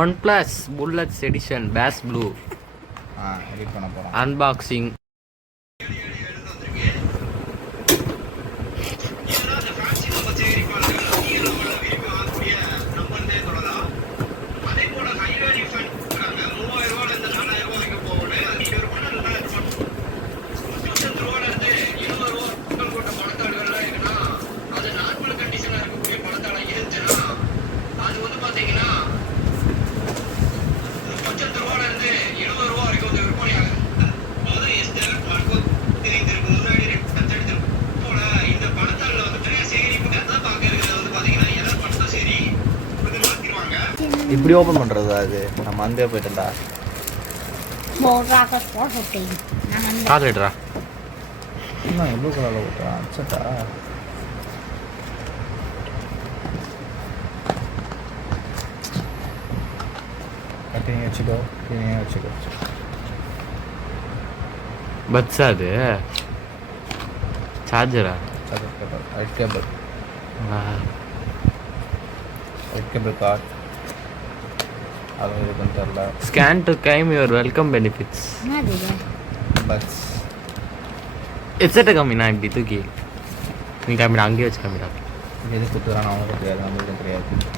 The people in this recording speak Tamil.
OnePlus Bullets Edition Bass Blue edit பண்ண போகிறோம். அன்பாக்சிங். இப்படி ஓப்பன் பண்ணுறது அது நம்ம அங்கே போயிட்டா காதுடா என்ன எவ்வளோ கலரில் ஓட்டுறா அச்சட்டா கட்டிங்க வச்சுக்கோ கிளீனியாக வச்சுக்கோ. பட்ஸா அது சார்ஜரா? Charger cable right cable right cable cord அது இருக்குன்னு தெரில. Scan to claim your welcome benefits. Buds ஹெட்செட்டை காமினா இப்படி தூக்கி நீ காமிடா, அங்கேயே வச்சு காமிடா. எது குத்துறான்னு அவனுக்கு தெரியாது, நம்மளுக்கு தெரியாது.